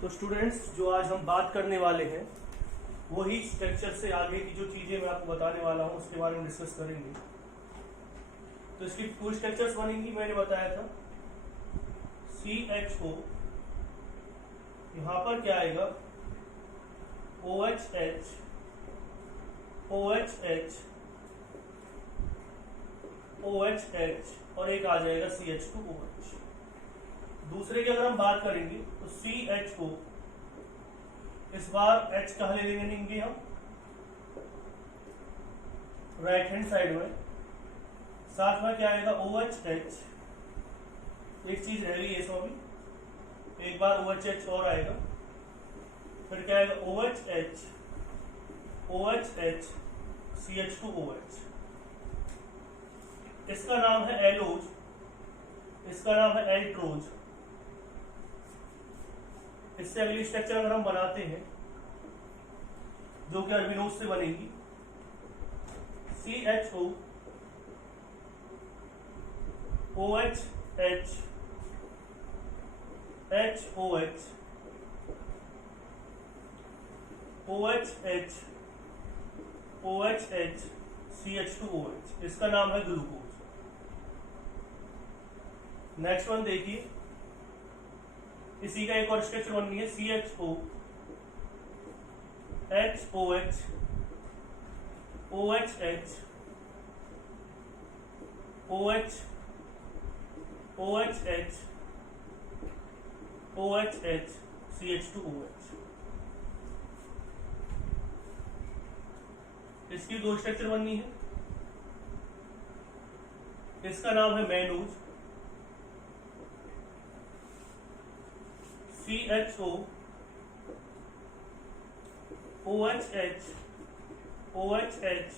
तो स्टूडेंट्स, जो आज हम बात करने वाले हैं वही स्ट्रक्चर से आगे की जो चीजें मैं आपको बताने वाला हूं उसके बारे में डिस्कस करेंगे। तो इसकी पूरी स्ट्रक्चर्स बनेंगी, मैंने बताया था CHO, यहां पर क्या आएगा OHH, OHH, OHH और एक आ जाएगा CH2OH। दूसरे की अगर हम बात करेंगे तो CHO, इस बार H कहाँ ले लेंगे हम, राइट हैंड साइड में। साथ में क्या आएगा OHH, एक चीज रह गई है इसमें भी, एक बार OHH और आएगा, फिर क्या आएगा OHH, OHH, CH2OH। इसका नाम है एलोज, इसका नाम है एल्ट्रोज। इससे अगली स्ट्रक्चर अगर हम बनाते हैं जो कि अल्बिनोज से बनेगी, CHO, OHH, HOH, OHH, OHH, CH2OH। इसका नाम है ग्लूकोज। नेक्स्ट वन देखिए, इसी का एक और स्ट्रक्चर बननी है CHO, HOH, OHH, OH, OHH, OHH, CH2OH। इसकी दो स्ट्रक्चर बननी है, इसका नाम है mannose, CHO, OHH, OHH,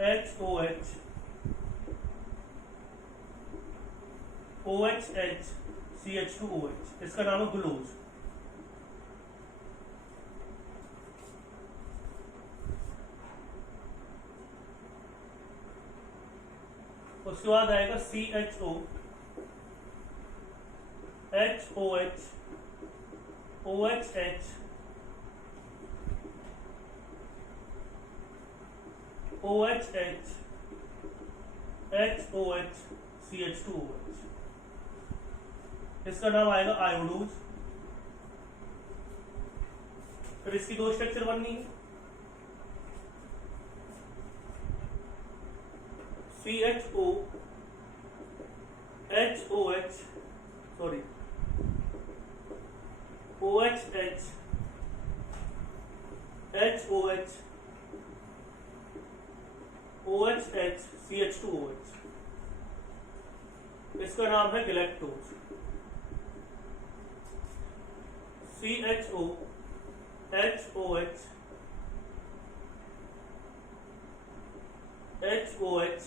HOH, OHH, CH2OH। इसका नाम है ग्लूकोज। उसके बाद आएगा CHO, HOH, OHH, OHH, HOH, CH2OH। इसका नाम आएगा आयोडोज। फिर इसकी दो स्ट्रक्चर बननी है, CHO, HOH, sorry OHH, HOH, OHH, CH2OH। इसका नाम है galactose. CHO, HOH, HOH,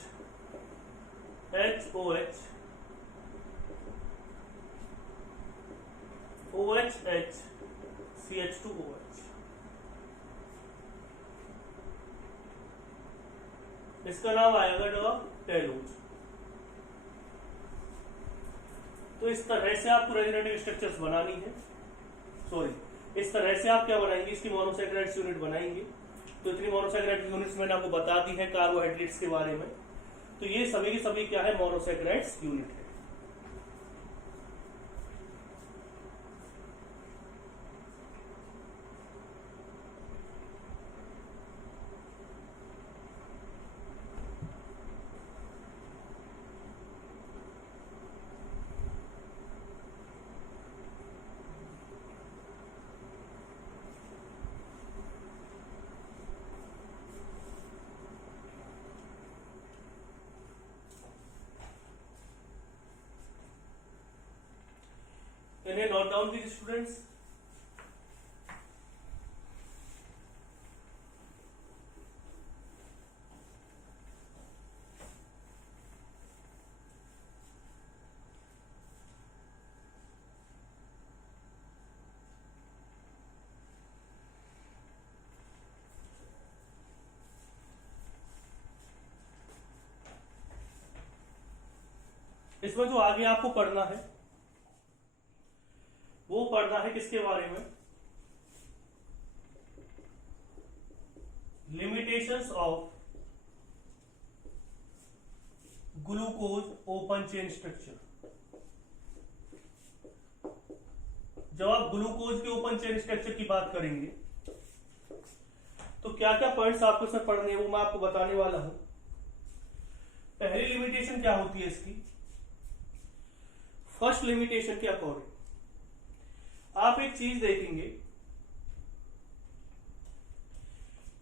HOH, OHH, CH2OH। इसका नाम आएगा टेलोज। तो इस तरह से आपको रेजोनेटिव स्ट्रक्चर्स बनानी है, सॉरी इस तरह से आप क्या बनाएंगे, इसकी मोनोसैकेराइड्स यूनिट बनाएंगे। तो इतनी मोनोसैकेराइड्स यूनिट्स मैंने आपको बता दी है कार्बोहाइड्रेट्स के बारे में। तो ये सभी की सभी क्या है, मोनोसैकेराइड्स यूनिट है। इन्हें नोट डाउन कीजिए स्टूडेंट्स। इसमें जो आगे आपको पढ़ना है वो पढ़ना है किसके बारे में, limitations of glucose open chain structure. जब आप ग्लूकोज के ओपन चेन स्ट्रक्चर की बात करेंगे तो क्या क्या पॉइंट्स आपको इसमें पढ़ने हैं वो मैं आपको बताने वाला हूं। पहली लिमिटेशन क्या होती है इसकी, फर्स्ट लिमिटेशन के अकॉर्डिंग आप एक चीज देखेंगे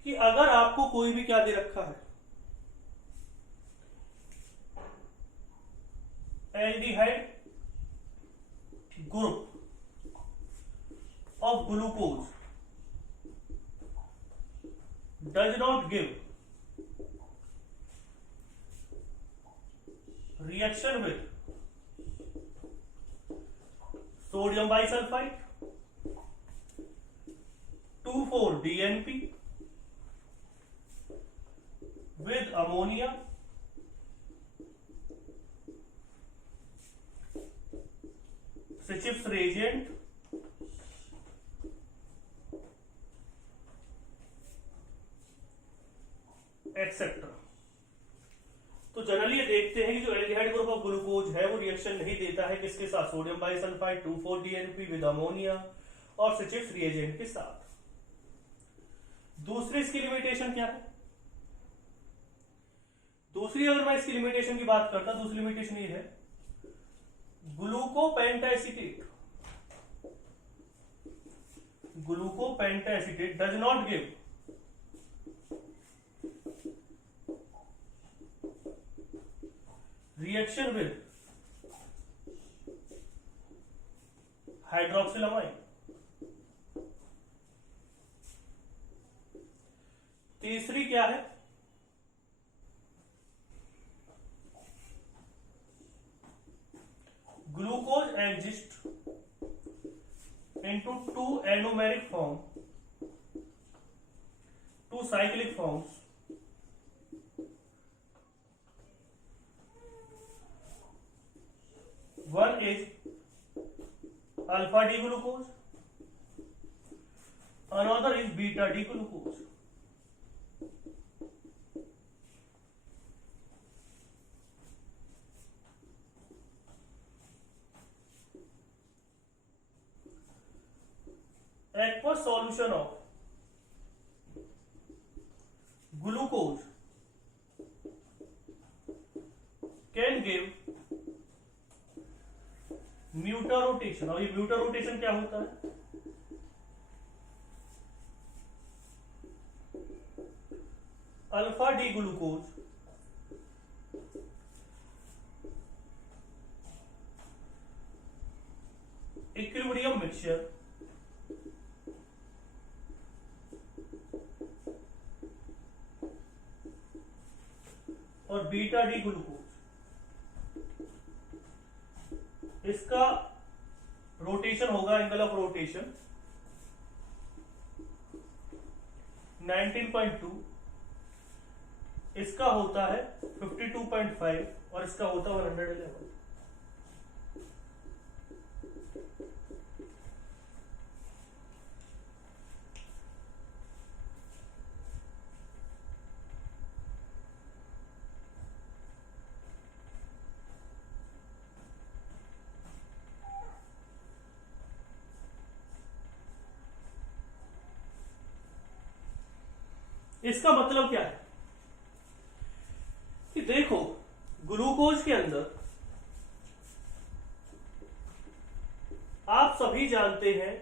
कि अगर आपको कोई भी क्या दे रखा है, aldehyde group of glucose does not give reaction with sodium bisulfite 2,4-DNP with ammonia Schiff's reagent etcetera. तो जनरली ये देखते हैं कि जो एल्डिहाइड ग्रुप ऑफ ग्लूकोज है वो रिएक्शन नहीं देता है किसके साथ, sodium bisulphide 2,4-DNP with ammonia और सिचिफ्स रिएजेंट के साथ। दूसरी इसकी लिमिटेशन क्या है, दूसरी अगर मैं इसकी लिमिटेशन की बात करता, दूसरी लिमिटेशन ये है glucopentaacetate does not give reaction with hydroxylamine। तीसरी क्या है, glucose exist into two anomeric form, two cyclic forms one is alpha D glucose, another is beta D glucose। aqueous solution of glucose can give mutarotation. और ये mutarotation क्या होता है, alpha D glucose equilibrium mixture और beta D glucose, इसका rotation होगा, angle of rotation 19.2, इसका होता है 52.5 और इसका होता है 111। इसका मतलब क्या है कि देखो ग्लूकोज के अंदर आप सभी जानते हैं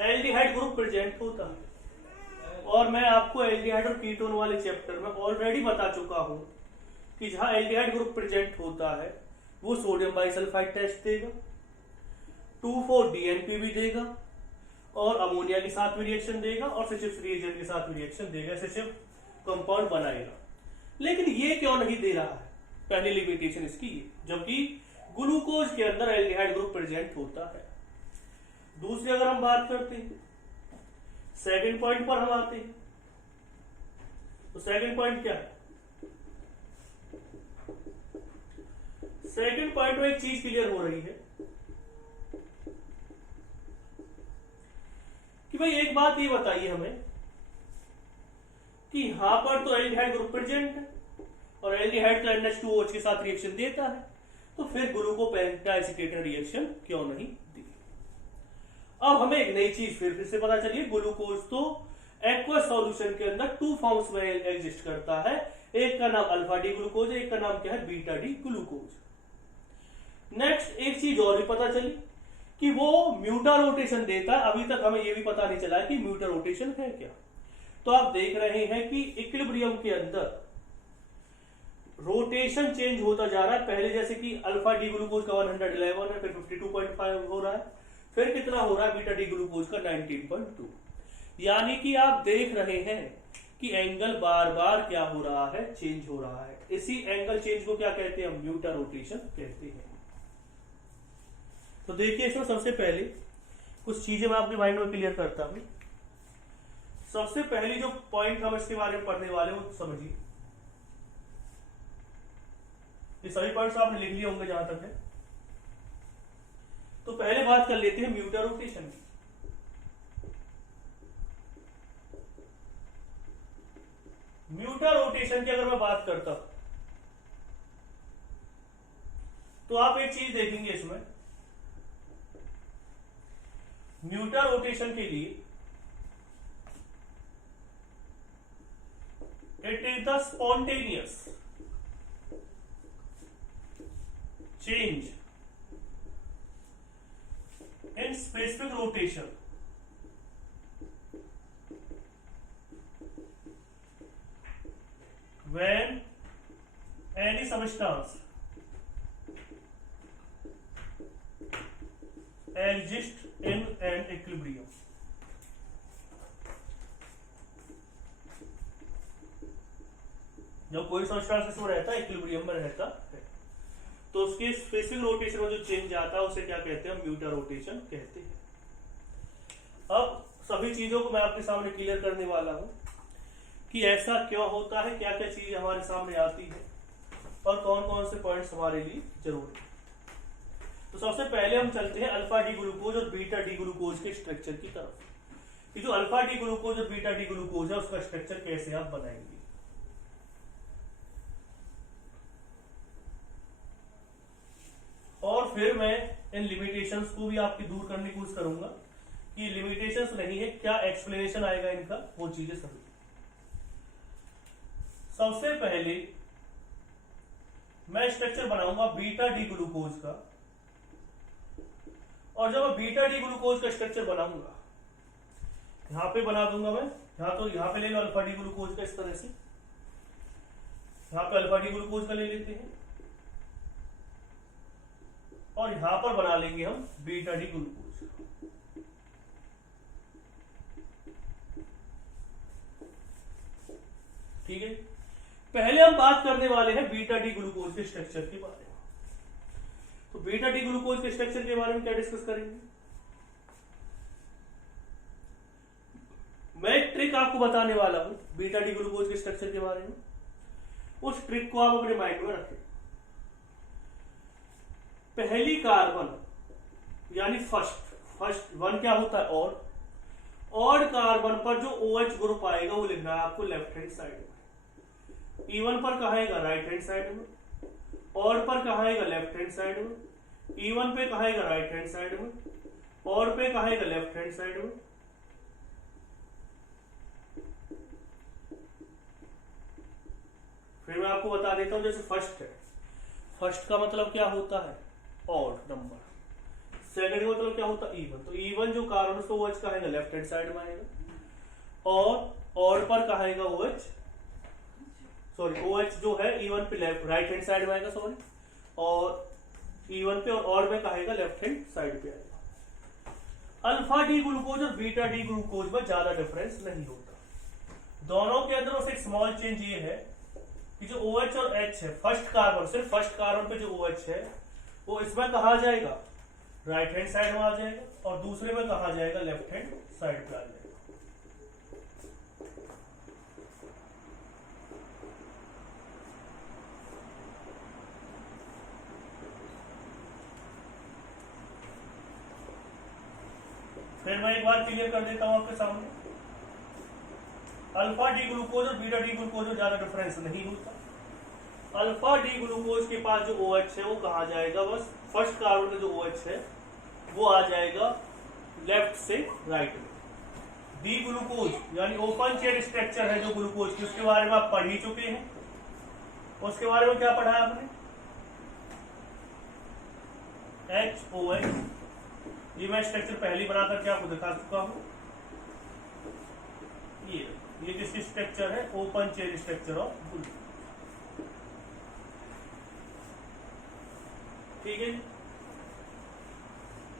एल्डिहाइड ग्रुप प्रेजेंट होता है, और मैं आपको एल्डिहाइड और कीटोन वाले चैप्टर में ऑलरेडी बता चुका हूं कि जहां एल्डिहाइड ग्रुप प्रेजेंट होता है वो सोडियम बाइसल्फाइड टेस्ट देगा, 2,4-DNP भी देगा और अमोनिया के साथ भी रिएक्शन देगा और सिचिफ्स रिएजेंट के साथ भी रिएक्शन देगा, सिचिफ कंपाउंड बनाएगा। लेकिन ये क्यों नहीं दे रहा है, पहली लिमिटेशन इसकी, जबकि ग्लूकोज के अंदर एल्डिहाइड ग्रुप प्रेजेंट होता है। दूसरी अगर हम बात करते हैं, सेकंड पॉइंट पर हम आते हैं, तो सेकंड पॉइंट क्या है? सेकंड पॉइंट में एक चीज क्लियर हो रही है कि भाई एक बात ये बताइए हमें कि यहां पर तो एल्डिहाइड ग्रुप प्रेजेंट है और एल्डिहाइड तो NH2OH के साथ रिएक्शन देता है, तो फिर ग्लूकोपेंटाएसिटेट ने रिएक्शन क्यों नहीं दी? अब हमें एक नई चीज फिर से पता चली, ग्लूकोज तो एक्वस सॉल्यूशन के अंदर टू फॉर्म्स में एग्जिस्ट करता है, एक का नाम अल्फा डी ग्लूकोज है, एक का नाम क्या है? Beta D glucose. नेक्स्ट एक चीज और भी पता चली कि वो म्यूटा रोटेशन देता है। अभी तक हमें ये भी पता नहीं चला कि म्यूटा रोटेशन है क्या। तो आप देख रहे हैं कि इक्विलिब्रियम के अंदर रोटेशन चेंज होता जा रहा है। पहले जैसे कि अल्फा डी ग्लूकोज का 111 है, फिर 52.5 हो रहा है, फिर कितना हो रहा है बीटा डी ग्लूकोज का 19.2। यानी कि आप देख रहे हैं कि एंगल बार बार क्या हो रहा है? चेंज हो रहा है। इसी एंगल चेंज को क्या कहते हैं? म्यूटा रोटेशन कहते हैं। तो देखिए इसमें सबसे पहले कुछ चीजें मैं आपके माइंड में क्लियर करता हूं। सबसे पहली जो पॉइंट हम इसके बारे में पढ़ने वाले हो समझिए, ये सभी पॉइंट्स आपने लिख लिए होंगे जहां तक है। तो पहले बात कर लेते हैं म्यूटा रोटेशन की। म्यूटा रोटेशन की अगर मैं बात करता हूं तो आप एक चीज देखेंगे इसमें, म्यूटा रोटेशन के लिए it is the spontaneous change in specific rotation when any substance exists in an equilibrium। जब कोई सब्सटेंस इसमें रहता है, इक्विलिब्रियम में रहता है, तो उसके स्पेसिफिक रोटेशन में जो चेंज आता है उसे क्या कहते हैं? म्यूटा रोटेशन कहते हैं। अब सभी चीजों को मैं आपके सामने क्लियर करने वाला हूं कि ऐसा क्यों होता है, क्या क्या चीज हमारे सामने आती है और कौन कौन से पॉइंट्स हमारे लिए जरूरी है। तो सबसे पहले हम चलते हैं अल्फा डी ग्लूकोज और बीटा डी ग्लूकोज के स्ट्रक्चर की तरफ कि जो अल्फा डी ग्लूकोज और बीटा डी ग्लूकोज है उसका स्ट्रक्चर कैसे आप बनाएंगे। और फिर मैं इन लिमिटेशंस को भी आपकी दूर करने की कोशिश करूंगा कि लिमिटेशंस नहीं है, क्या एक्सप्लेनेशन आएगा इनका, वो चीजें समझिए। सबसे पहले मैं स्ट्रक्चर बनाऊंगा बीटा डी ग्लूकोज का, और जब मैं बीटा डी ग्लूकोज का स्ट्रक्चर बनाऊंगा यहां पे बना दूंगा मैं, यहां पे ले लो अल्फा डी ग्लूकोज का, इस तरह से यहां पे अल्फा डी ग्लूकोज का ले लेते हैं और यहां पर बना लेंगे हम बीटा डी ग्लूकोज। ठीक है, पहले हम बात करने वाले हैं बीटा डी ग्लूकोज के स्ट्रक्चर के बारे में। तो बीटा डी ग्लूकोज के स्ट्रक्चर के बारे में क्या डिस्कस करेंगे? मैं एक ट्रिक आपको बताने वाला हूं बीटा डी ग्लूकोज के स्ट्रक्चर के बारे में, उस ट्रिक को आप अपने माइंड में रखें। पहली कार्बन यानी फर्स्ट वन क्या होता है? ऑड कार्बन पर जो OH ग्रुप आएगा वो लिखना है आपको लेफ्ट हैंड साइड में। इवन पर कहां आएगा? राइट हैंड साइड में। ऑड पर कहां आएगा? लेफ्ट हैंड साइड में। इवन पे कहां आएगा? राइट हैंड साइड में। ऑड पे कहां आएगा? लेफ्ट हैंड साइड में। फिर मैं आपको बता देता हूं, जैसे फर्स्ट है, फर्स्ट का मतलब क्या होता है? Odd number. सेकंड का मतलब क्या होता है? इवन। तो इवन जो कार्बन तो OH कहां आएगा? लेफ्ट हैंड साइड में आएगा। और ऑड पर कहां आएगा? OH, सॉरी OH जो है इवन पे राइट हैंड साइड में आएगा, सॉरी, और इवन पे और ऑड में कहां आएगा? लेफ्ट हैंड साइड पे आएगा। अल्फा डी ग्लूकोज और बीटा डी ग्लूकोज में ज्यादा डिफरेंस नहीं होता। दोनों के अंदर बस एक स्मॉल चेंज ये है कि जो OH और H है, फर्स्ट कार्बन, सिर्फ फर्स्ट कार्बन पे जो OH है वो इसमें कहा जाएगा? राइट हैंड साइड में आ जाएगा, और दूसरे में कहा जाएगा? लेफ्ट हैंड साइड पे आ जाएगा। फिर मैं एक बार क्लियर कर देता हूं आपके सामने, अल्फा डी ग्लूकोज और बीटा डी ग्लूकोज में ज्यादा डिफरेंस नहीं होता। अल्फा डी ग्लूकोज के पास जो OH है वो कहा जाएगा, बस फर्स्ट कार्बन में जो OH है वो आ जाएगा लेफ्ट से राइट में। डी ग्लूकोज यानी ओपन चेन स्ट्रक्चर है जो ग्लूकोज की, उसके बारे में आप पढ़ ही चुके हैं। उसके बारे में क्या पढ़ा है आपने, HOH, ये मैं स्ट्रक्चर पहले बना करके आपको दिखा चुका हूं। ये किसकी स्ट्रक्चर है, open chain structure of glucose, ठीक है।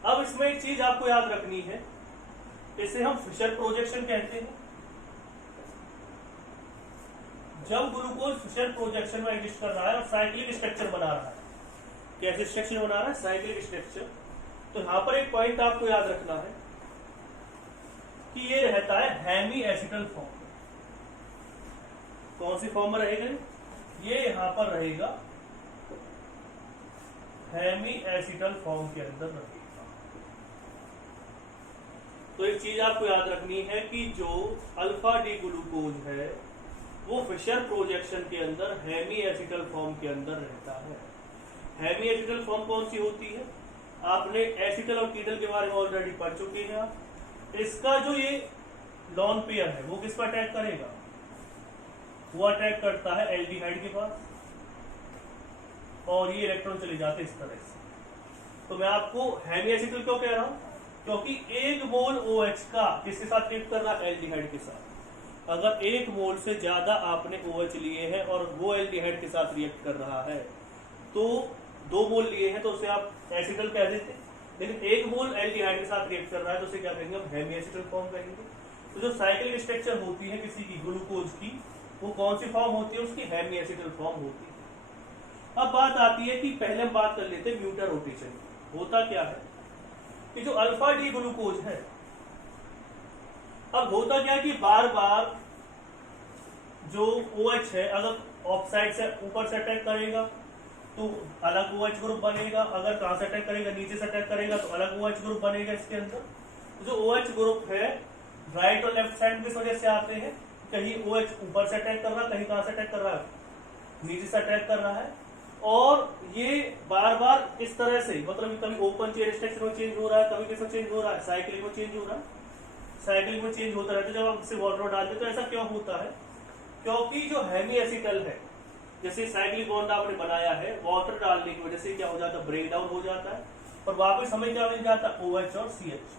अब इसमें एक चीज आपको याद रखनी है, इसे हम फिशर प्रोजेक्शन कहते हैं। जब ग्लूकोज फिशर प्रोजेक्शन में एग्जिस्ट कर रहा है और साइक्लिक स्ट्रक्चर बना रहा है, कैसे स्ट्रक्चर बना रहा है, साइक्लिक स्ट्रक्चर, तो यहां पर एक पॉइंट आपको याद रखना है कि ये रहता है हेमी एसिटल फॉर्म। कौन सी फॉर्म में रहेगा, ये यहां पर रहेगा हेमी एसिटल फॉर्म के अंदर रहेगा। तो एक चीज आपको याद रखनी है कि जो अल्फा डी ग्लूकोज है वो फिशर प्रोजेक्शन के अंदर हेमी एसिटल फॉर्म के अंदर रहता है। हेमी एसिटल फॉर्म कौन सी होती है, आपने एसिटल और कीटल के बारे में ऑलरेडी पढ़ चुके हैं आप। इसका जो ये लॉन पेयर है वो किस पर अटैक करेगा, वो अटैक करता है एल्डिहाइड के पास, और ये इलेक्ट्रॉन चले जाते हैं इस तरह से। तो मैं आपको हेमी एसिटल क्यों कह रहा हूं, क्योंकि एक मोल OH का किसके साथ रिएक्ट कर रहा है, एल्डिहाइड के साथ। अगर एक मोल से ज्यादा आपने OH लिए हैं और वो एल्डिहाइड के साथ रिएक्ट कर रहा है, तो 2 मोल लिए हैं तो उसे आप एसिटल कह देते हैं, लेकिन एक मोल एल्डिहाइड के साथ रिएक्ट कर रहा है तो उसे क्या कहेंगे, हम हेमी एसिटल फॉर्म कहेंगे। तो जो साइक्लिक स्ट्रक्चर होती है किसी की ग्लूकोज की, वो कौन सी फॉर्म होती है, उसकी हेमी एसिटल फॉर्म होती है। अब बात आती है कि पहले हम बात कर लेते हैं म्यूटर रोटेशन। होता क्या है कि जो अल्फा डी ग्लूकोज है, अब होता क्या है कि बार बार जो OH है अगर ऑफ साइड से ऊपर से अटैक करेगा तो अलग OH ग्रुप बनेगा, अगर कहां से अटैक करेगा, नीचे से अटैक करेगा तो अलग OH ग्रुप बनेगा इसके अंदर। जो OH ग्रुप है राइट और लेफ्ट साइड किस वजह से आते हैं, कहीं OH ऊपर से अटैक कर रहा है, कहीं कहां से अटैक कर रहा है, नीचे से अटैक कर रहा है। और ये बार बार इस तरह से, मतलब कभी ओपन चेन स्ट्रक्चर में चेंज हो रहा है, कभी किसमें चेंज हो रहा है, साइक्लिक में चेंज हो रहा है, साइक्लिक में चेंज होता रहता है। जब हम इसे वाटर में डालते हैं तो ऐसा क्यों होता है, क्योंकि जो हेमी एसिटल है, जैसे साइक्लिक बॉन्ड आपने बनाया है, वाटर डालने की वजह से क्या हो जाता है, ब्रेक डाउन हो जाता है और वापस हमें क्या मिल जाता है, OH और CH।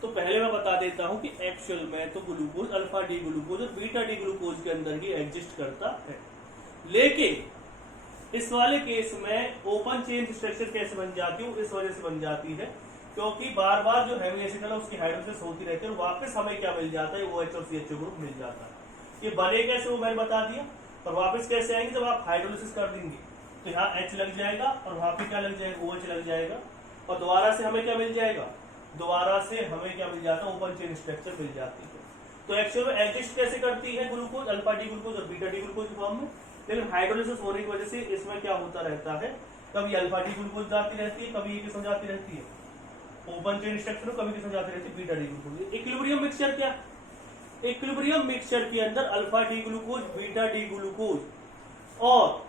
तो पहले मैं बता देता हूं कि एक्चुअल में तो ग्लूकोज अल्फा डी ग्लूकोज और बीटा डी ग्लूकोज के अंदर ही एग्जिस्ट करता है, लेकिन इस वाले केस में ओपन चेन स्ट्रक्चर कैसे बन जाती है, इस वजह से बन जाती है क्योंकि बार बार जो हेमी एसिटल है उसकी हाइड्रोलिसिस होती रहती है और वापस हमें क्या मिल जाता है, OH और CH ग्रुप मिल जाता है। ये बने कैसे वो मैंने बता दिया, और वापस कैसे आएंगे, जब आप हाइड्रोलिसिस कर देंगे तो यहाँ H लग जाएगा और वहां पे क्या लग जाएगा, OH लग जाएगा, और दोबारा से हमें क्या मिल जाएगा, दोबारा से हमें क्या मिल जाता है, ओपन चेन स्ट्रक्चर मिल जाती है। तो एक्चुअल में एग्जिस्ट कैसे करती है ग्लूकोज, अल्फा डी ग्लूकोज और बीटा डी ग्लूकोज फॉर्म में, लेकिन हाइड्रोलिसिस होने की वजह से इसमें क्या होता रहता है, कभी अल्फा डी ग्लूकोज जाती रहती है, कभी ये किस्म जाती रहती है ओपन चेन स्ट्रक्चर, कभी किस्म जाती रहती है beta D glucose. Equilibrium mixture क्या, इक्विलिब्रियम मिक्सचर के अंदर alpha D glucose, beta D glucose और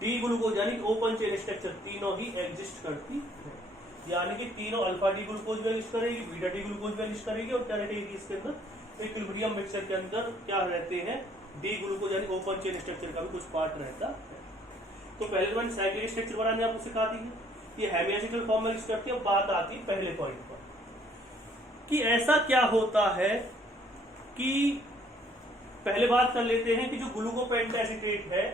डी ग्लूकोज यानी कि ओपन चेन स्ट्रक्चर तीनों ही एग्जिस्ट करती है, यानी कि तीनों अल्फा डी ग्लूकोज भी एग्जिस्ट करेगी, बीटा डी ग्लूकोज भी एग्जिस्ट करेगी, और क्या रहेगी इसके अंदर, इक्विलिब्रियम मिक्सचर के अंदर क्या रहते हैं, डी ग्लूकोज यानी ओपन चेन स्ट्रक्चर का भी कुछ पार्ट रहता है। तो पहले तो मैंने साइक्लिक स्ट्रक्चर बनाने आपको सिखा दी है, ये हेमी एसिटल फॉर्म में एग्जिस्ट करती है। अब बात आती है पहले पॉइंट पर कि ऐसा क्या होता है कि पहले बात कर लेते हैं कि जो ग्लूकोपेंटाएसिटेट है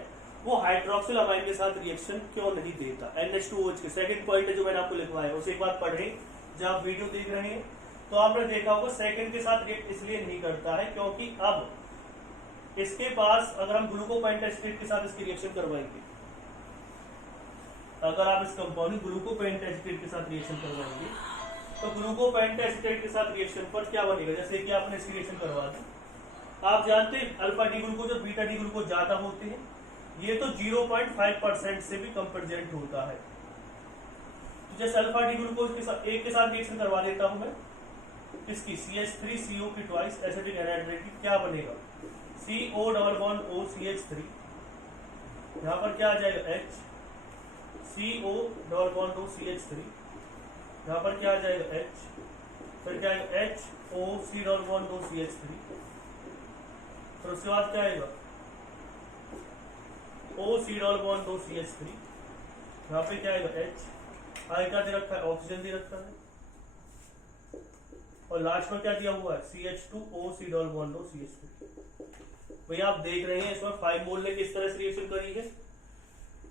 वो हाइड्रोक्सिल अमाइन के साथ रिएक्शन क्यों नहीं देता, NH2OH के सेकंड पॉइंट है जो मैंने आपको लिखवाया, उसे एक बार पढ़ें। जब आप वीडियो देख रहे हैं तो आपने देखा होगा सेकंड के साथ रिएक्ट इसलिए नहीं करता है क्योंकि अब इसके पास अगर हम ग्लूकोपेंटाएसिटेट के साथ इसकी रिएक्शन करवाएंगे, अगर आप इस कंपाउंड ग्लूकोपेंटाएसिटेट के साथ रिएक्शन करवाएंगे तो ग्लूकोपेंटाएसिटेट के साथ रिएक्शन पर क्या बनेगा, जैसे कि आपने इसकी रिएक्शन करवा दी, आप जानते हैं अल्फा डी ग्लूकोज और बीटा डी ग्लूकोज ज्यादा होते हैं, ये तो 0.5% से भी कम प्रेजेंट होता है। जैसे अल्फा डी ग्लूकोज के साथ एक के साथ रिएक्शन करवा देता हूं मैं, किसकी CH3CO की ट्वाइस एसिटिक एनहाइड्रेट की, क्या बनेगा CO double bond O CH3, यहाँ पर क्या आ जाएगा H, CO double bond O CH3, यहाँ पर क्या आ जाएगा H, फिर क्या आएगा H O C double bond O CH3, फिर उसके बाद क्या आएगा O C double bond O CH3, यहाँ पे क्या आएगा H, आगे क्या दे रखा है ऑक्सीजन दे रखा है, और लास्ट में क्या दिया हुआ है CH2O C double bond O CH3। भैया आप देख रहे हैं इसमें 5 मोल ने किस तरह से रिएक्शन करी है,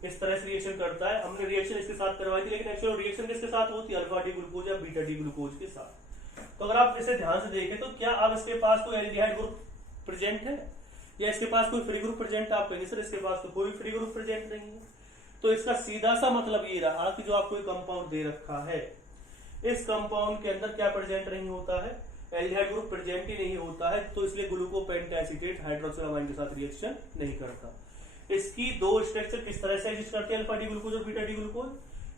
इस तरह से रिएक्शन करता है। हमने रिएक्शन इसके साथ करवाई थी, लेकिन एक्चुअल रिएक्शन किसके साथ होती है, अल्फा डी ग्लूकोज या बीटा डी ग्लूकोज के साथ। तो अगर आप इसे ध्यान से देखें तो क्या अब इसके पास कोई एल्डिहाइड ग्रुप प्रेजेंट है या इसके पास कोई फ्री ग्रुप प्रेजेंट है? आप कहेंगे सर इसके पास तो कोई फ्री ग्रुप प्रेजेंट नहीं है। तो इसका सीधा सा मतलब ये रहा कि जो आपको कंपाउंड दे रखा है, इस कंपाउंड के अंदर क्या प्रेजेंट नहीं होता है, एल्डिहाइड ग्रुप प्रेजेंट ही नहीं होता है, तो इसलिए ग्लूकोपेंटाएसीटेट हाइड्रोक्सिल अमाइन के साथ रिएक्शन नहीं करता। इसकी दो स्ट्रक्चर किस तरह से एग्जिस्ट करते हैं अल्फा डी ग्लूकोज और बीटा डी ग्लूकोज,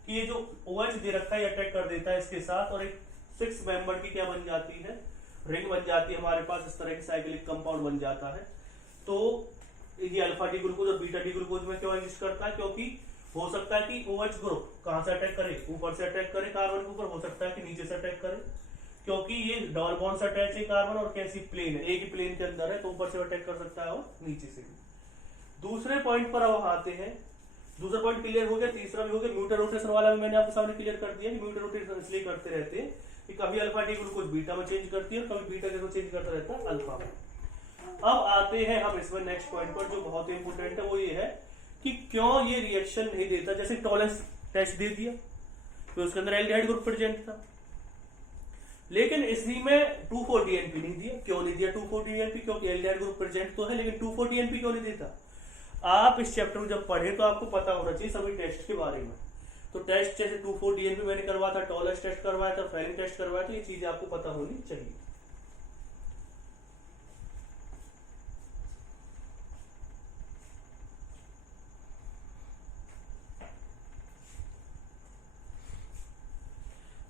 कि ये जो OH दे रखा है अटैक कर देता है इसके साथ, और एक 6 मेंबर की क्या बन जाती है, रिंग बन जाती है हमारे पास, इस तरह की साइक्लिक कंपाउंड बन जाता है। तो ये अल्फा डी ग्लूकोज और बीटा डी ग्लूकोज में क्यों एग्जिस्ट करता है, क्योंकि हो सकता है कि OH ग्रुप कहां से अटैक करे, ऊपर से अटैक करे कार्बन के ऊपर, हो सकता है कि नीचे से अटैक करे, क्योंकि ये डबल बॉन्ड से अटैच है कार्बन और कैसी प्लेन है, एक ही प्लेन के अंदर है, तो ऊपर से अटैक कर सकता है और नीचे से भी। दूसरे पॉइंट पर अब आते हैं, दूसरा पॉइंट क्लियर हो गया, तीसरा भी हो गया। म्यूटर रोटेशन वाला भी मैंने आपके सामने क्लियर कर दिया कि म्यूटर रोटेशन इसलिए करते रहते हैं कि कभी अल्फा डी ग्लूकोज बीटा में चेंज करती है और कभी बीटा के चेंज करता रहता है अल्फा में। अब आते हैं हम इसमें नेक्स्ट पॉइंट पर जो बहुत ही इंपोर्टेंट है, वो ये है कि क्यों ये रिएक्शन नहीं देता। जैसे टॉलरेंस टेस्ट दे दिया तो उसके अंदर एल्डिहाइड ग्रुप प्रेजेंट था, लेकिन इसी में 2,4-DNP नहीं दिया। क्यों नहीं दिया 2,4-DNP? क्योंकि एल्डिहाइड ग्रुप प्रेजेंट तो है, लेकिन 2,4-DNP क्यों नहीं देता? आप इस चैप्टर में जब पढ़े तो आपको पता होना चाहिए सभी टेस्ट के बारे में। तो टेस्ट जैसे 2,4-DNP मैंने करवाया था, टॉलरेंस टेस्ट करवाया था, फेलिंग टेस्ट करवाया था, ये चीजें आपको पता होनी चाहिए।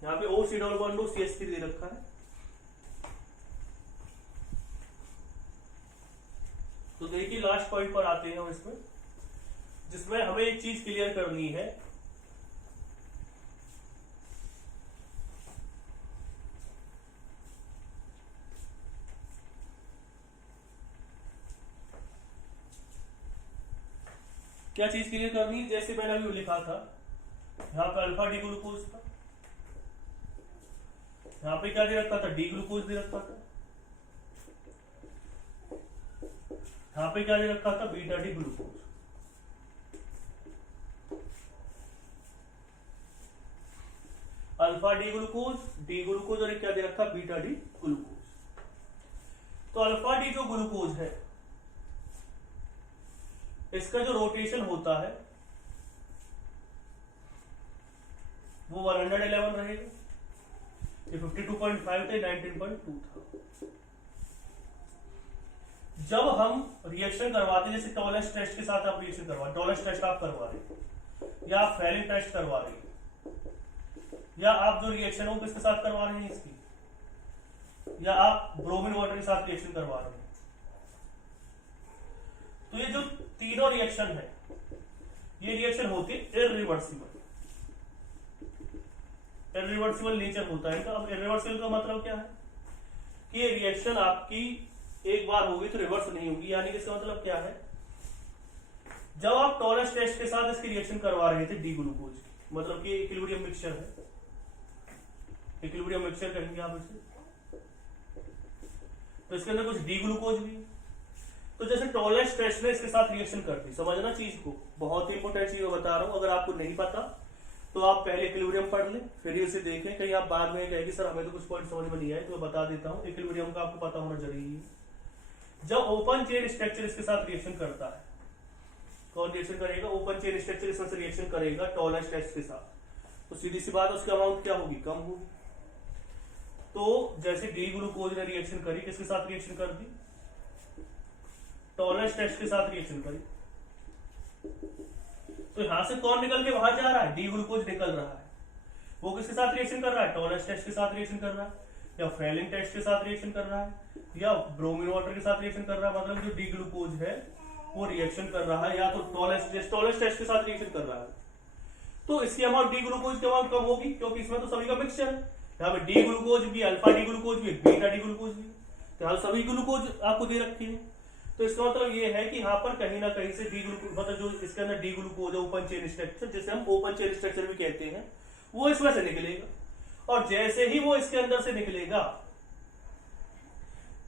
यहाँ पे O C double bond CH3 दे रखा है, तो देखिए लास्ट पॉइंट पर आते हैं हम इसमें, जिसमें हमें एक चीज क्लियर करनी है। क्या चीज क्लियर करनी है? जैसे मैंने अभी लिखा था, यहाँ पे अल्फा डी ग्लूकोज था, यहाँ पे क्या दे रखा था, डी ग्लूकोज दे रखा था, यहाँ पे क्या दे रखा था, beta D glucose. Alpha D glucose, D glucose और क्या दे रखा, बीटा डी ग्लूकोज। तो अल्फा डी जो ग्लूकोज है, इसका जो रोटेशन होता है वो 111 रहेगा, ये 52.5 था, 19.2 था। जब हम रिएक्शन करवाते हैं, जैसे टॉलरेंस टेस्ट के साथ आप रिएक्शन करवा, टॉलरेंस टेस्ट आप करवा रहे हैं या आप फेलिंग टेस्ट करवा रहे हैं, या आप जो रिएक्शन हो किसके साथ करवा रहे हैं इसकी, या आप ब्रोमीन वाटर के साथ रिएक्शन करवा रहे हैं, तो ये जो तीनों रिएक्शन है, ये रिएक्शन होती है इररिवर्सिबल। इररिवर्सिबल नेचर होता है। तो अब इररिवर्सिबल का मतलब क्या है कि ये रिएक्शन आपकी एक बार होगी तो रिवर्स नहीं होगी, यानी कि इसका मतलब क्या है, जब आप टॉलरेंस टेस्ट के साथ इसकी रिएक्शन करवा रहे थे डी ग्लूकोज, मतलब कि इक्विलिब्रियम मिक्सचर है, इक्विलिब्रियम मिक्सचर कहेंगे आप इसे, तो इसके अंदर कुछ डी ग्लूकोज भी है। तो जैसे टॉलरेंस टेस्ट ने इसके साथ रिएक्शन कर दी, समझना चीज को, बहुत ही इंपॉर्टेंट चीज बता रहा हूं। अगर आपको नहीं पता तो आप पहले इक्विलिब्रियम पढ़ लें, फिर ही उसे देखें, कहीं आप बाद में कहेंगे सर हमें तो कुछ पॉइंट समझ में नहीं आए, तो मैं बता देता हूं। इक्विलिब्रियम का आपको पता होना जरूरी है। जब ओपन चेन स्ट्रक्चर इसके साथ रिएक्शन करता है, कौन रिएक्शन करेगा, ओपन चेन स्ट्रक्चर इसमें से रिएक्शन करेगा टॉलरेंस टेस्ट के साथ, तो सीधी सी बात उसकी अमाउंट क्या होगी, कम होगी। तो जैसे डी ग्लूकोज ने रिएक्शन करी, किसके साथ रिएक्शन कर दी, टॉलरेंस टेस्ट के साथ रिएक्शन करी, तो यहां से कौन निकल के वहां जा रहा है, डी ग्लूकोज निकल रहा है। वो किसके साथ रिएक्शन कर रहा है? टॉलेस टेस्ट के साथ रिएक्शन कर रहा है, या फ्रेलिंग टेस्ट के साथ रिएक्शन कर रहा है, या ब्रोमीन वाटर के साथ रिएक्शन कर रहा है। मतलब जो डी ग्लूकोज है वो रिएक्शन कर रहा है या तो टॉलेस टेस्ट के साथ रिएक्शन कर रहा है, तो इसकी अमाउंट डी ग्लूकोज की अमाउंट कम होगी, क्योंकि इसमें तो सभी का मिक्सचर है। यहाँ पे डी ग्लूकोज भी, अल्फा डी ग्लूकोज भी, बीटा डी ग्लूकोज भी, तो यहाँ सभी ग्लूकोज आपको दे रखी है। तो इसका मतलब ये है कि यहाँ पर कहीं ना कहीं से डी ग्लूकोज, मतलब जो इसके अंदर डी ग्लूकोज है ओपन चेन स्ट्रक्चर, जिसे हम ओपन चेन स्ट्रक्चर भी कहते हैं, वो इसमें से निकलेगा। और जैसे ही वो इसके अंदर से निकलेगा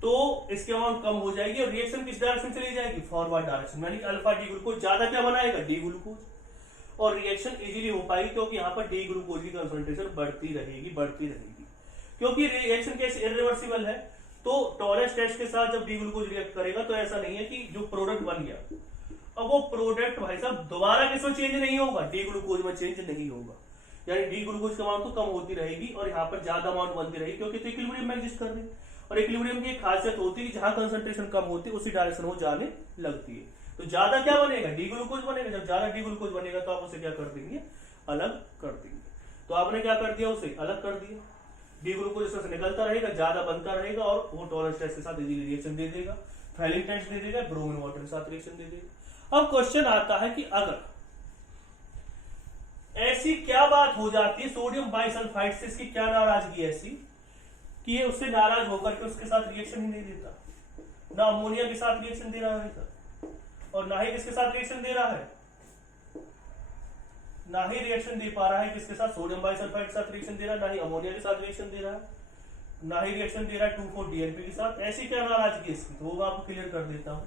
तो इसकी अमाउंट कम हो जाएगी और रिएक्शन किस डायरेक्शन चली जाएगी? Forward direction. यानी अल्फा डी ग्लूकोज ज्यादा क्या बनाएगा? डी ग्लूकोज, और रिएक्शन इजीली हो पाएगी, क्योंकि यहाँ पर डी ग्लूकोज की कंसंट्रेशन बढ़ती रहेगी। क्योंकि रिएक्शन कैसे इरिवर्सिबल है, तो टॉलेस टेस्ट के साथ जब डी ग्लूकोज रिएक्ट करेगा तो ऐसा नहीं है कि जो प्रोडक्ट बन गया अब वो प्रोडक्ट भाई साहब दोबारा किसमें चेंज नहीं होगा? डी ग्लूकोज में चेंज नहीं होगा। यानी डी ग्लूकोज की अमाउंट तो कम होती रहेगी और यहाँ पर ज्यादा अमाउंट बनती रहेगी, क्योंकि तो इक्विलिब्रियम में एग्जिस्ट कर रही है। और इक्विलिब्रियम की एक खासियत होती है कि जहां कंसंट्रेशन कम होती है उसी डायरेक्शन वो जाने लगती है। तो ज्यादा क्या बनेगा? डी ग्लूकोज बनेगा। जब ज्यादा डी ग्लूकोज बनेगा तो आप उसे क्या कर देंगे? अलग कर देंगे। तो आपने क्या कर दिया? उसे अलग कर दिया। डी ग्लूकोज इसमें से निकलता रहेगा, ज्यादा बनता रहेगा और वो टॉलेस टेस्ट के साथ इजीली रिएक्शन दे देगा, फ्रेलिंग टेस्ट दे देगा, ब्रोमीन वाटर के साथ रिएक्शन दे देगा। अब क्वेश्चन आता है कि अगर ऐसी क्या बात हो जाती है सोडियम बाइसल्फाइड से, इसकी क्या नाराजगी ऐसी कि ये उससे नाराज होकर के उसके साथ रिएक्शन ही नहीं देता? ना अमोनिया के साथ रिएक्शन दे रहा है सर, और ना ही किसके साथ रिएक्शन दे रहा है, ना ही रिएक्शन दे पा रहा है किसके साथ? सोडियम बाइसल्फाइड के साथ रिएक्शन दे रहा है, ना ही अमोनिया के साथ रिएक्शन दे रहा है, ना ही रिएक्शन दे रहा है 2,4-DNP के साथ। ऐसी क्या नाराजगी इसकी? तो वो मैं आपको क्लियर कर देता हूं।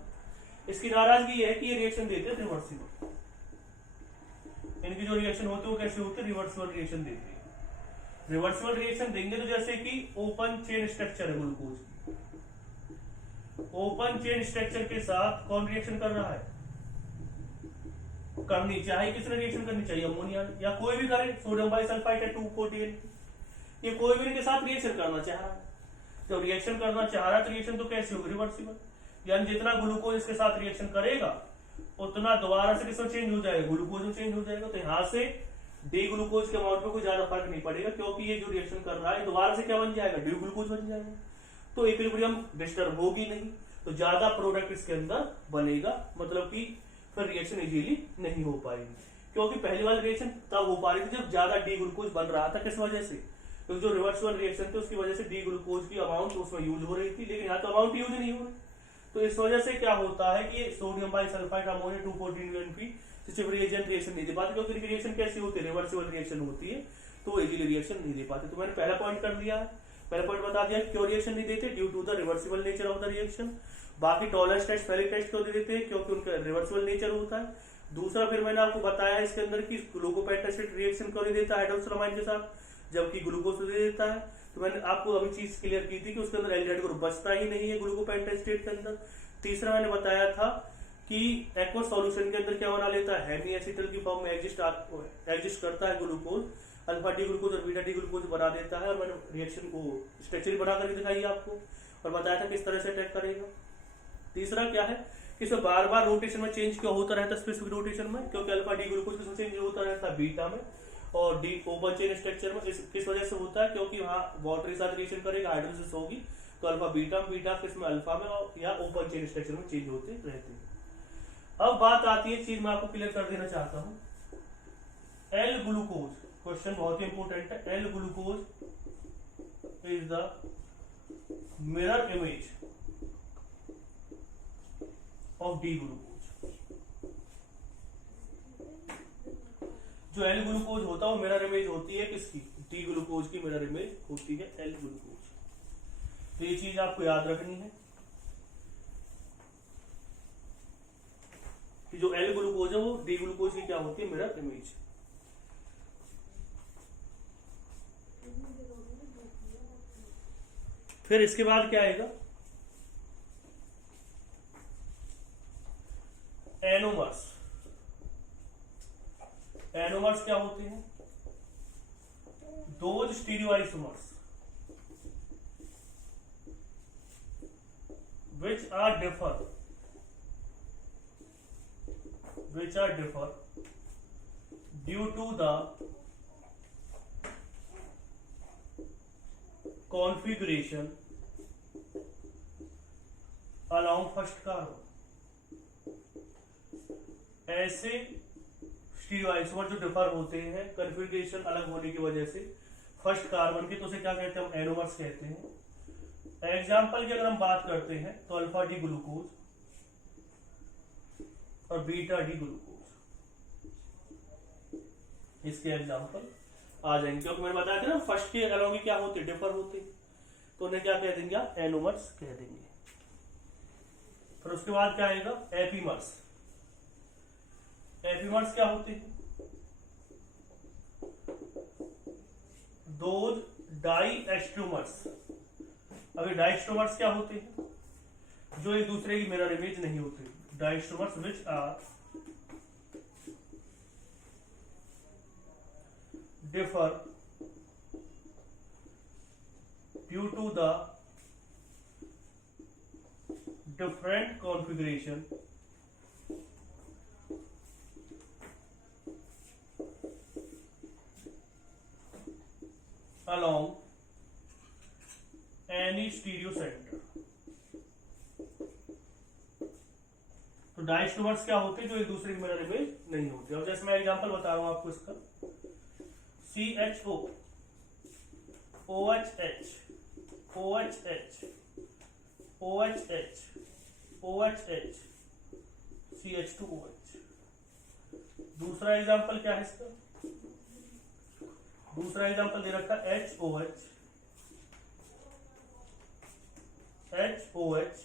इसकी नाराजगी ये है कि ये रिएक्शन देते हैं रिवर्सिबल। इनकी जो रिएक्शन होती है वो कैसे होती है? रिवर्सिबल रिएक्शन देते हैं। रिवर्सिबल रिएक्शन देंगे तो जैसे कि ओपन चेन स्ट्रक्चर है ग्लूकोज की, ओपन चेन स्ट्रक्चर के साथ कौन रिएक्शन कर रहा है? करनी चाहिए, किसने रिएक्शन करनी चाहिए? अमोनिया या कोई भी करे, सोडियम बाइसल्फाइड है 2,4-DNP, ये कोई भी इनके साथ रिएक्शन करना चाह रहा है। जब रिएक्शन करना चाह रहा है तो रिएक्शन तो कैसे होगी? रिवर्सिबल। यानी जितना ग्लूकोज इसके साथ रिएक्शन करेगा उतना दोबारा से किसमें चेंज हो जाएगा? ग्लूकोज में चेंज हो जाएगा। तो यहाँ से डी ग्लूकोज के अमाउंट में कोई ज्यादा फर्क नहीं पड़ेगा, क्योंकि ये जो रिएक्शन कर रहा है दोबारा से क्या बन जाएगा? डी ग्लूकोज बन जाएगा। तो इक्विलिब्रियम डिस्टर्ब होगी नहीं, तो ज्यादा प्रोडक्ट इसके अंदर बनेगा, मतलब कि फिर रिएक्शन इजीली नहीं हो पाएगी। क्योंकि पहली वाली रिएक्शन तब हो पा रही थी जब ज्यादा डी ग्लूकोज बन रहा था। किस वजह से? क्योंकि जो रिवर्सिबल रिएक्शन थी उसकी वजह से डी ग्लूकोज की अमाउंट उसमें यूज हो रही थी, लेकिन यहाँ तो अमाउंट यूज नहीं हो रही। तो इस वजह से क्या होता है कि sodium bisulphide ammonia 2,4-DNP reaction नहीं दे पाते, क्योंकि रिएक्शन कैसी होती है? रिवर्सिबल रिएक्शन होती है, तो इजीली रिएक्शन नहीं दे पाते। तो मैंने पहला पॉइंट कर दिया है, पहला पॉइंट बता दिया क्यों रिएक्शन नहीं देते, due to the reversible nature of the reaction. बाकी टॉलेस टेस्ट, फ्रेलिंग टेस्ट क्यों देते हैं? क्योंकि उनका रिवर्सिबल नेचर होता है। दूसरा फिर मैंने आपको बताया इसके अंदर कि ग्लूकोपेंटासिड रिएक्शन क्यों नहीं देता हाइड्रोक्सिलामाइन के साथ, जबकि ग्लूकोज दे देता है। तो मैंने आपको अभी चीज क्लियर की थी कि उसके अंदर एल्डिहाइड ग्रुप बचता ही नहीं है ग्लूकोपेंटासिड के अंदर। तीसरा मैंने बताया था कि एक्वस सॉल्यूशन के अंदर क्या बना लेता है? हेमी एसिटल की फॉर्म में एग्जिस्ट करता है ग्लूकोज, अल्फा डी ग्लूकोज और बीटा डी ग्लूकोज बना देता है। और मैंने रिएक्शन को स्ट्रक्चर बना करके दिखाई आपको और बताया था किस तरह से अटैक करेगा। तीसरा क्या है कि इसमें बार बार रोटेशन में चेंज क्यों होता रहता है? स्पेसिफिक रोटेशन में, क्योंकि अल्फा डी ग्लूकोज किसमें चेंज होता रहता है? बीटा में। और डी ओपन चेन स्ट्रक्चर में किस वजह से होता है? क्योंकि वहाँ वाटर के साथ रिएक्शन करेगा, हाइड्रोलिसिस होगी, तो अल्फा बीटा किसमें? अल्फा में या ओपन चेन स्ट्रक्चर में चेंज होते रहते हैं। अब बात आती है, चीज मैं आपको क्लियर कर देना चाहता हूं, एल ग्लूकोज। क्वेश्चन बहुत ही इंपॉर्टेंट है। L glucose is the mirror image of D glucose. जो एल ग्लूकोज होता है वो मिरर इमेज होती है किसकी? डी ग्लूकोज की मिरर इमेज होती है एल ग्लूकोज। तो ये चीज आपको याद रखनी है कि जो एल ग्लूकोज है वो डी ग्लूकोज की क्या होती है? Mirror image. फिर इसके बाद क्या आएगा? एनोमर्स। एनोमर्स क्या होते हैं? Those stereoisomers which are differ due to the configuration along first carbon. ऐसे स्टीरियो आइसोमर जो डिफर होते हैं कॉन्फ़िगरेशन अलग होने की वजह से फर्स्ट कार्बन के, तो उसे क्या कहते हैं, हम एनोमर्स कहते हैं। एग्जाम्पल की अगर हम बात करते हैं तो अल्फा डी ग्लूकोज और बीटा डी ग्लूकोज, इसके एग्जाम्पल आ जाएंगे, क्योंकि मैंने बताया था ना फर्स्ट के अलोंग क्या होते, डिफर होते, तो उन्हें क्या कह देंगे, आप एनोमर्स कह देंगे। फिर उसके बाद क्या आएगा, एपीमर्स। एपीमर्स क्या होते हैं, दोज डाइएस्ट्रोमर्स। अभी डाइएस्ट्रोमर्स क्या होते हैं, जो एक दूसरे की मिरर इमेज नहीं होते। Diastereomers which are differ due to the different configuration along any stereo center। तो डाइस्टोमर्स क्या होते हैं, जो एक दूसरे की मिरर इमेज नहीं होते। और जैसे मैं एग्जांपल बता रहा हूं आपको इसका, CHO, OHH, OHH, OHH, OHH, CH2OH। दूसरा एग्जांपल क्या है इसका, दूसरा एग्जांपल दे रखा HOH, HOH,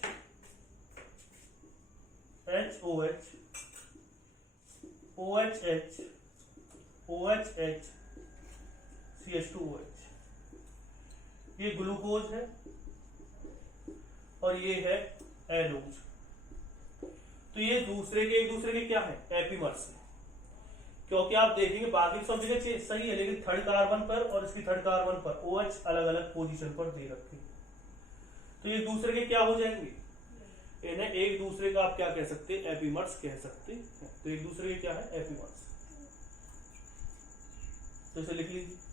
HOH, OHH, OHH, CH2OH। ये ग्लूकोज है और ये है एनोज। तो ये एक दूसरे के क्या है, एपीमर्स है। क्योंकि आप देखेंगे बाकी सब जगह सही है, लेकिन थर्ड कार्बन पर और इसकी थर्ड कार्बन पर OH अलग अलग पोजीशन पर दे रखे, तो ये दूसरे के क्या हो जाएंगे, इन्हें एक दूसरे का आप क्या कह सकते हैं, एपीमर्स कह सकते हैं। तो एक दूसरे के क्या है, एपीमर्स। तो इसे लिख लीजिए।